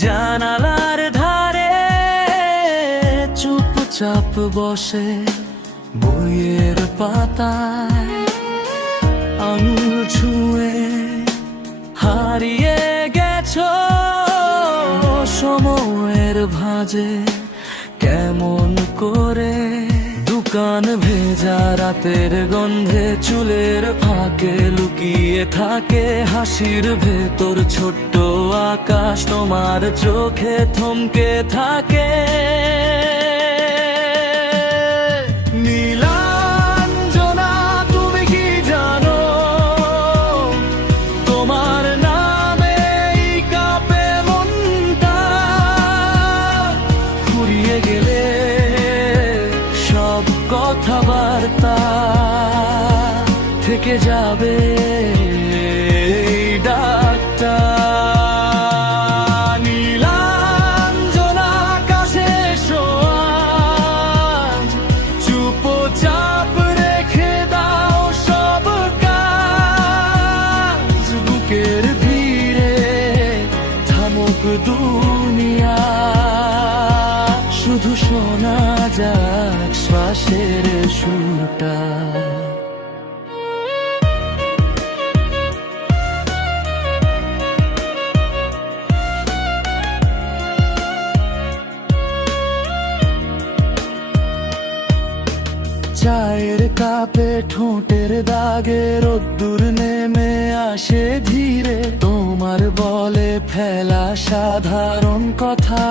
জানালার ধারে চুপচাপ বসে বইয়ের পাতায় আঙুল ছুঁয়ে হারিয়ে গেছো সময়ের ভাঁজে কেমন করে। দোকান ভেজা রাতের গন্ধে চুলের ফাঁকে লুকিয়ে থাকে হাসির ভেতর ছোট্ট আকাশ তোমার চোখে থমকে থাকে। নীলাঞ্জনা তুমি কি জানো তোমার নামে এই কাঁপে মনটা। ফুরিয়ে গেলে সব কথাবার্তা থেকে যাবে এই ডাকটা। নীলাঞ্জনা আকাশে এসো আজ, চুপচাপ রেখে দাও সব কাজ। বুকের ভিড়ে থামুক দুনিয়া, শুধু শোনা যাক শ্বাসের সুরটা। চায়ের কাপে ঠোঁটের দাগে রোদ্দুর নেমে আসে ধীরে, তোমার বলে ফেলা সাধারণ কথা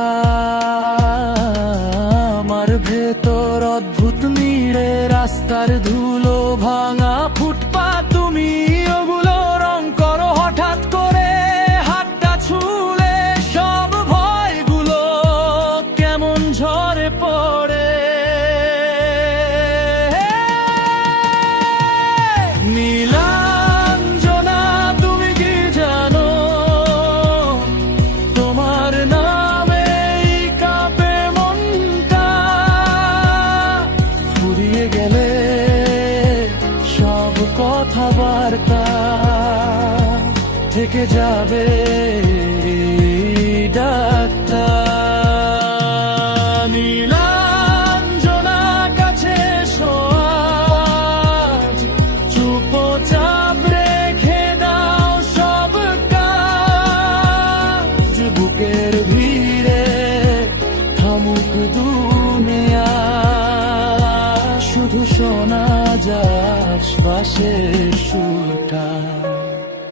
আমার ভেতর অদ্ভুত নিড়ে। রাস্তার ধুলো ভাঙা ফুটপাত তুমি ওগুলো রং করো হঠাৎ করে হাতটা ছুঁলে সব ভয়গুলো কেমন ঝরে পড়ে। নীলাঞ্জনা তুমি কি জানো তোমার নামে এই কাঁপে মনটা। ফুরিয়ে গেলে সব কথাবার্তা থেকে যাবে এই ডাক।